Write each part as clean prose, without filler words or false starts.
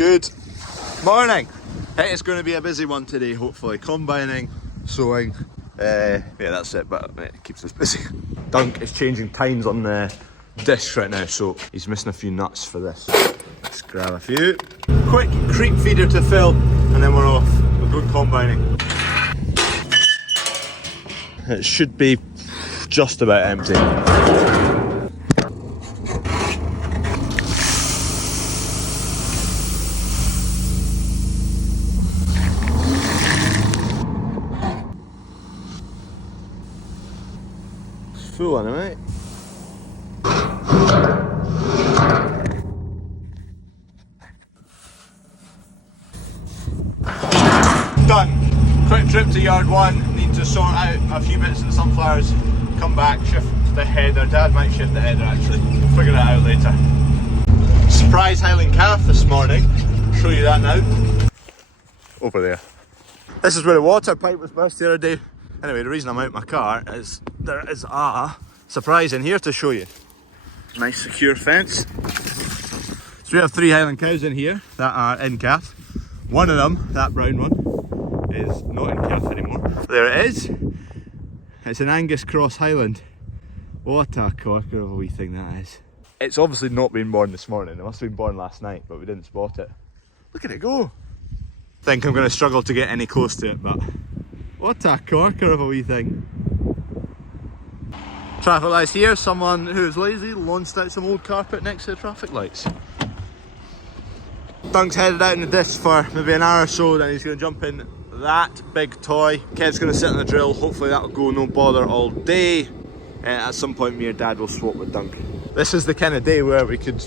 Good morning. Hey, it's going to be a busy one today, hopefully. Combining, sowing, yeah, that's it, but it keeps us busy. Dunk is changing times on the disc right now, so he's missing a few nuts for this. Let's grab a few. Quick creep feeder to fill, and then we're off. We're going combining. It should be just about empty. Full on it, mate. Done. Quick trip to yard one. Need to sort out a few bits of the sunflowers. Come back, shift the header. Dad might shift the header actually. We'll figure that out later. Surprise Highland calf this morning. Show you that now. Over there. This is where the water pipe was burst the other day. Anyway, the reason I'm out in my car is there is a surprise in here to show you. Nice secure fence. So we have 3 Highland cows in here that are in calf. One of them, that brown one, is not in calf anymore. There it is. It's an Angus cross Highland. What a corker of a wee thing that is. It's obviously not been born this morning. It must have been born last night, but we didn't spot it. Look at it go. I think I'm going to struggle to get any close to it, but what a corker of a wee thing. Traffic lights here. Someone who's lazy launched out some old carpet next to the traffic lights. Dunk's headed out in the disc for maybe an hour or so, then he's going to jump in that big toy. Ked's going to sit on the drill. Hopefully that'll go no bother all day. At some point me or Dad will swap with Dunk. This is the kind of day where we could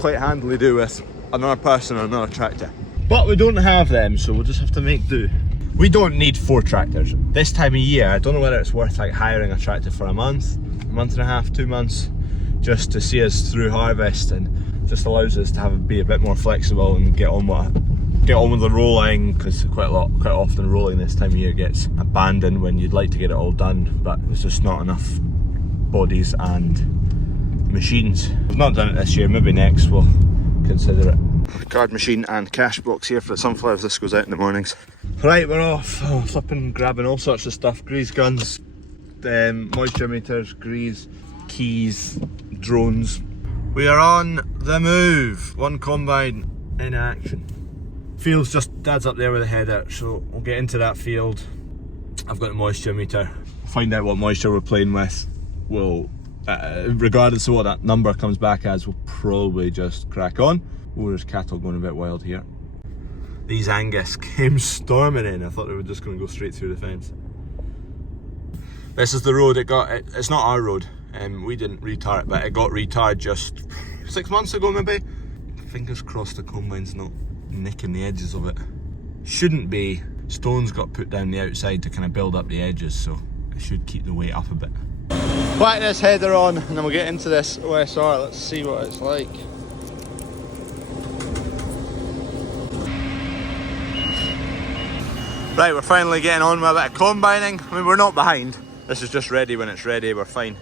quite handily do with another person or another tractor. But we don't have them, so we'll just have to make do. We don't need 4 tractors. This time of year, I don't know whether it's worth like hiring a tractor for a month and a half, 2 months, just to see us through harvest, and just allows us to be a bit more flexible and get on with the rolling, because quite often rolling this time of year gets abandoned when you'd like to get it all done, but there's just not enough bodies and machines. We've not done it this year, maybe next we'll consider it. Card machine and cash box here for the sunflowers. This goes out in the mornings. Right, we're off. Oh, flipping grabbing all sorts of stuff. Grease guns, moisture meters, grease, keys, drones. We are on the move. One combine in action. Field's just, Dad's up there with the header, so we'll get into that field. I've got a moisture meter. Find out what moisture we're playing with. We'll, regardless of what that number comes back as, we'll probably just crack on. Oh, there's cattle going a bit wild here. These Angus came storming in. I thought they were just going to go straight through the fence. This is the road it got. It's not our road. We didn't retar it, but it got retarred just 6 months ago maybe. Fingers crossed the combine's not nicking the edges of it. Shouldn't be. Stones got put down the outside to kind of build up the edges, so it should keep the weight up a bit. Whack this header on and then we'll get into this OSR. Let's see what it's like. Right, we're finally getting on with a bit of combining. I mean, we're not behind. This is just ready when it's ready. We're fine.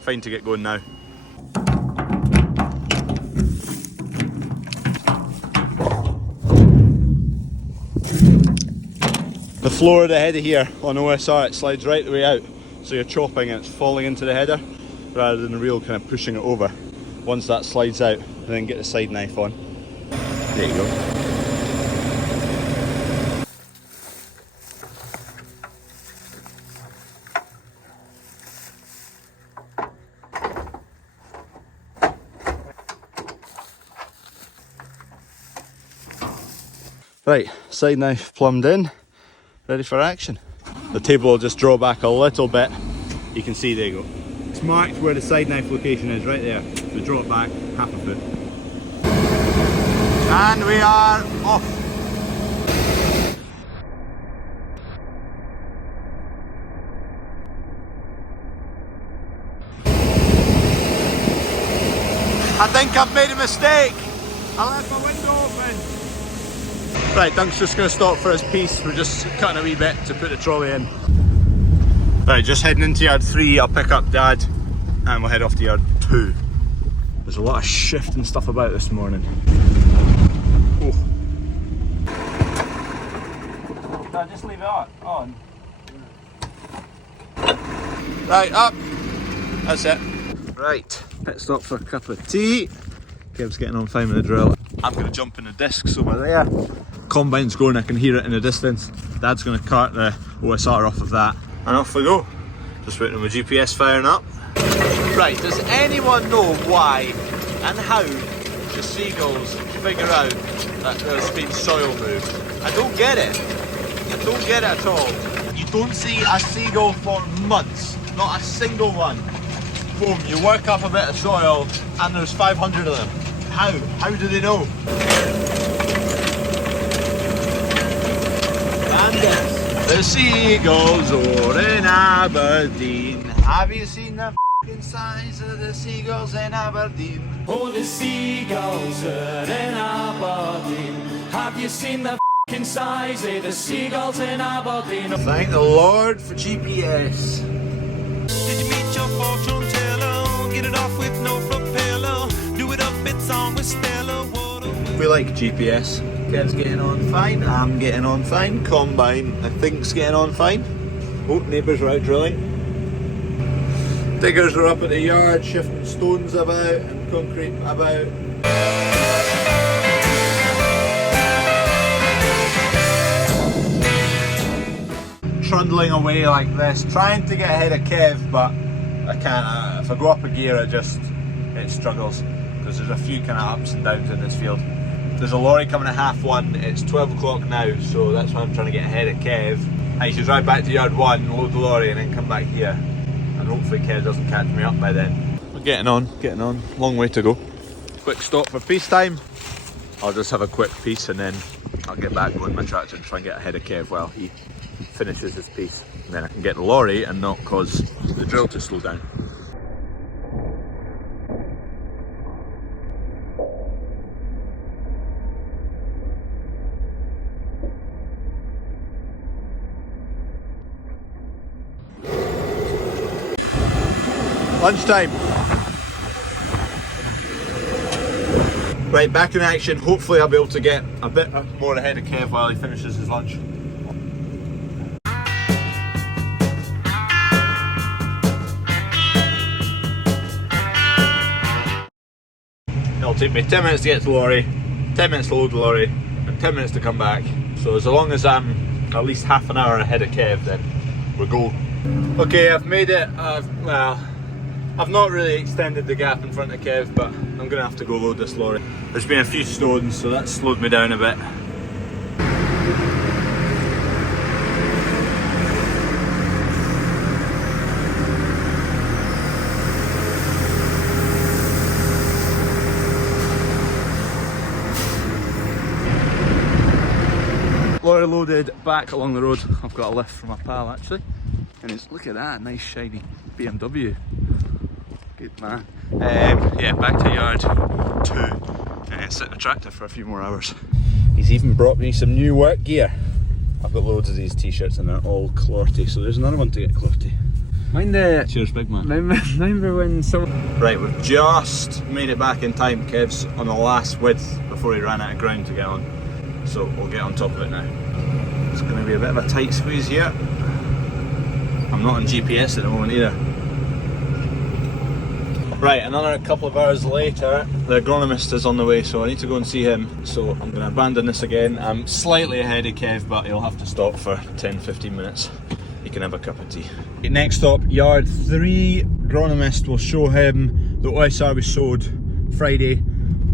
Fine to get going now. The floor of the header here on OSR, it slides right the way out. So you're chopping and it's falling into the header rather than the reel kind of pushing it over. Once that slides out, then get the side knife on. There you go. Right, side knife plumbed in, ready for action. The table will just draw back a little bit. You can see, there you go. It's marked where the side knife location is, right there. So draw it back half a foot. And we are off. I think I've made a mistake. I left my window open. Right, Dunk's just going to stop for his piece. We're just cutting a wee bit to put the trolley in. Right, just heading into yard 3. I'll pick up Dad and we'll head off to yard 2. There's a lot of shifting stuff about this morning. Oh. on. Right, up. That's it. Right, pit stop for a cup of tea. Kev's getting on fine with the drill. I'm going to jump in the discs over there. Combine's going, I can hear it in the distance. Dad's going to cart the OSR off of that. And off we go. Just waiting on my GPS firing up. Right, does anyone know why and how the seagulls figure out that there's been soil moved? I don't get it. I don't get it at all. You don't see a seagull for months. Not a single one. Boom, you work up a bit of soil and there's 500 of them. How? How do they know? Angus. The seagulls are in Aberdeen. Have you seen the f***ing size of the seagulls in Aberdeen? Oh, the seagulls are in Aberdeen. Have you seen the f***ing size of the seagulls in Aberdeen? Thank the Lord for GPS. Did you meet your fortune teller? Get it off with no propeller. Do it up, it's on with Stella. We like GPS. Kev's getting on fine, I'm getting on fine, Combine I think's getting on fine. Oh, neighbours are out drilling. Diggers are up at the yard shifting stones about and concrete about. Trundling away like this, trying to get ahead of Kev, but I can't. If I go up a gear it struggles, because there's a few kind of ups and downs in this field. There's a lorry coming at 1:30, it's 12 o'clock now, so that's why I'm trying to get ahead of Kev. I should drive back to yard 1, load the lorry and then come back here. And hopefully Kev doesn't catch me up by then. We're getting on, long way to go. Quick stop for peacetime. I'll just have a quick piece and then I'll get back on my tractor and try and get ahead of Kev while he finishes his piece. And then I can get the lorry and not cause the drill to slow down. Lunchtime. Right, back in action. Hopefully I'll be able to get a bit more ahead of Kev while he finishes his lunch. It'll take me 10 minutes to get to the lorry, 10 minutes to load the lorry, and 10 minutes to come back. So as long as I'm at least half an hour ahead of Kev, then we're go. Okay, I've made it. I've not really extended the gap in front of Kev, but I'm going to have to go load this lorry. There's been a few stones, so that's slowed me down a bit. Lorry loaded, back along the road. I've got a lift from my pal actually, and it's, look at that, nice shiny BMW. Good man. Yeah, back to yard 2 and sit in the tractor for a few more hours. He's even brought me some new work gear. I've got loads of these t-shirts and they're all Clorty, so there's another one to get Clorty. Cheers, big man. Remember when someone... Right, we've just made it back in time. Kev's on the last width before he ran out of ground to get on, so we'll get on top of it now. It's going to be a bit of a tight squeeze here. I'm not on GPS at the moment either. Right, another couple of hours later, the agronomist is on the way, so I need to go and see him. So I'm going to abandon this again. I'm slightly ahead of Kev, but he'll have to stop for 10-15 minutes. He can have a cup of tea. Next stop, yard 3. Agronomist will show him the OSR we sowed Friday.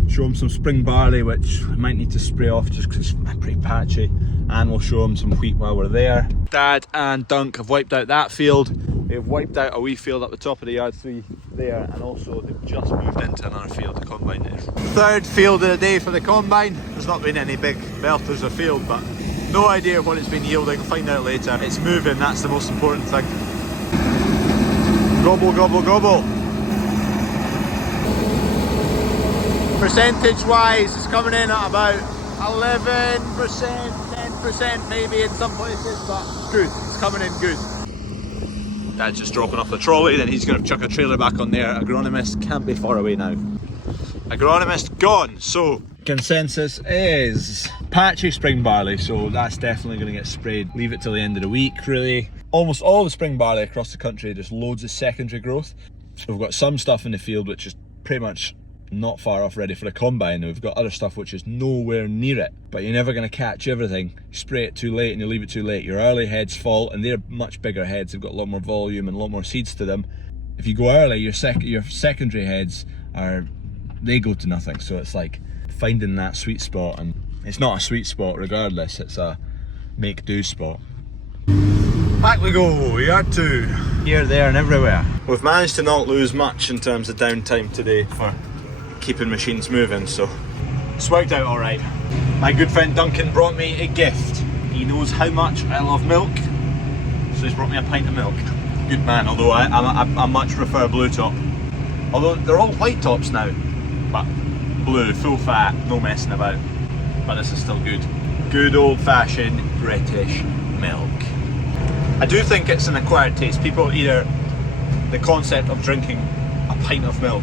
Show him some spring barley, which I might need to spray off just because it's pretty patchy. And we'll show him some wheat while we're there. Dad and Dunk have wiped out that field. They've wiped out a wee field up the top of the yard 3 there, and also they've just moved into another field. The combine is. Third field of the day for the combine. There's not been any big belters of field, but no idea what it's been yielding. We'll find out later. It's moving, that's the most important thing. Gobble, gobble, gobble. Percentage wise, it's coming in at about 11%, 10% maybe in some places, but good, it's coming in good. Dad's just dropping off the trolley, then he's going to chuck a trailer back on there. Agronomist can't be far away now. Agronomist gone, so Consensus is patchy spring barley, so that's definitely going to get sprayed. Leave it till the end of the week, really. Almost all the spring barley across the country, there's loads of secondary growth. We've got some stuff in the field which is pretty much not far off ready for a combine. We've got other stuff which is nowhere near it, but you're never going to catch everything. You spray it too late and you leave it too late. Your early heads fall, and they're much bigger heads. They've got a lot more volume and a lot more seeds to them. If you go early, your secondary heads they go to nothing. So it's like finding that sweet spot, and it's not a sweet spot regardless. It's a make do spot. Back we go, yard 2. Here, there and everywhere. We've managed to not lose much in terms of downtime today for keeping machines moving, so it's worked out alright. My good friend Duncan brought me a gift. He knows how much I love milk, so he's brought me a pint of milk. Good man, although I much prefer blue top. Although they're all white tops now, but blue, full fat, no messing about. But this is still good. Good old fashioned British milk. I do think it's an acquired taste. People either, the concept of drinking a pint of milk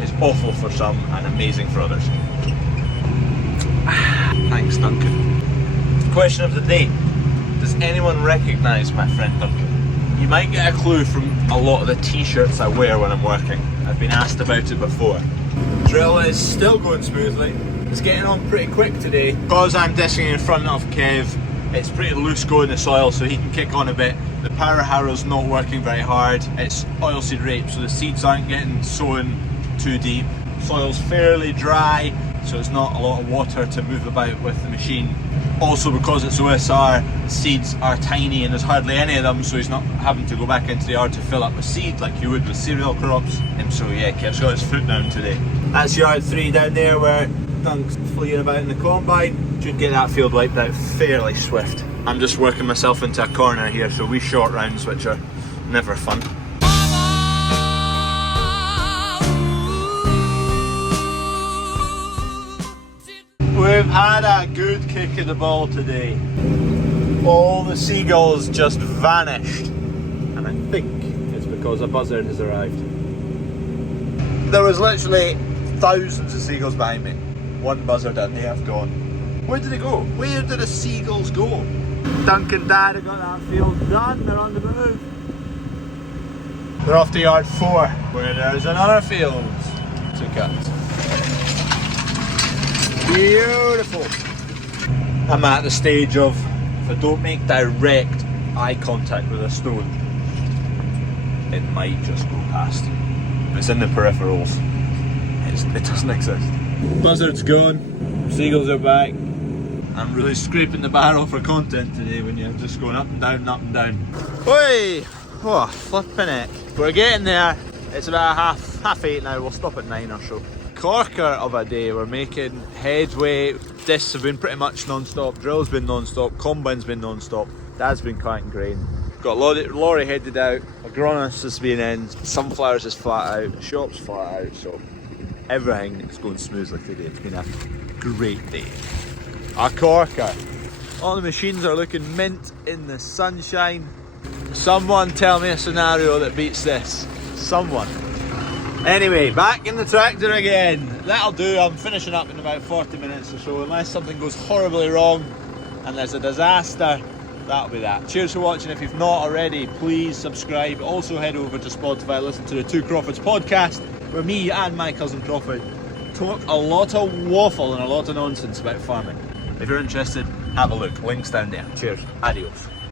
is awful for some and amazing for others. Thanks, Duncan. Question of the day. Does anyone recognise my friend Duncan? You might get a clue from a lot of the t-shirts I wear when I'm working. I've been asked about it before. Drill is still going smoothly. It's getting on pretty quick today. Because I'm disking in front of Kev, it's pretty loose going the soil, so he can kick on a bit. The power harrow's not working very hard. It's oilseed rape, so the seeds aren't getting sown too deep. Soil's fairly dry, so it's not a lot of water to move about with the machine. Also, because it's OSR, seeds are tiny and there's hardly any of them, so he's not having to go back into the yard to fill up with seed like you would with cereal crops. And so yeah, Kev's got his foot down today. That's yard 3 down there where Dunk's fleeing about in the combine. Should get that field wiped out fairly swift. I'm just working myself into a corner here, so we short rounds, which are never fun. We've had a good kick of the ball today. All the seagulls just vanished. And I think it's because a buzzard has arrived. There was literally thousands of seagulls behind me. One buzzard and they have gone. Where did it go? Where did the seagulls go? Dunk and Dad have got that field done. They're on the move. They're off to yard 4, where there's another field to cut. Beautiful. I'm at the stage of, if I don't make direct eye contact with a stone, it might just go past. It's in the peripherals. It doesn't exist. Buzzard's gone. Seagulls are back. I'm really scraping the barrel for content today when you're just going up and down, up and down. Oi! Oh, flipping it. We're getting there. It's about half 8 now. We'll stop at 9 or so. Corker of a day. We're making headway. Discs have been pretty much non-stop. Drill's been non-stop. Combine's been non-stop. Dad's been cutting grain. Got a lorry headed out. Agronomist has been in. Sunflowers is flat out. Shop's flat out. So everything is going smoothly today. It's been a great day. A corker. All the machines are looking mint in the sunshine. Someone tell me a scenario that beats this. Someone. Anyway, back in the tractor again. That'll do. I'm finishing up in about 40 minutes or so. Unless something goes horribly wrong and there's a disaster, that'll be that. Cheers for watching. If you've not already, please subscribe. Also head over to Spotify, listen to the Two Crawfords podcast, where me and my cousin Crawford talk a lot of waffle and a lot of nonsense about farming. If you're interested, have a look. Links down there. Cheers. Adios.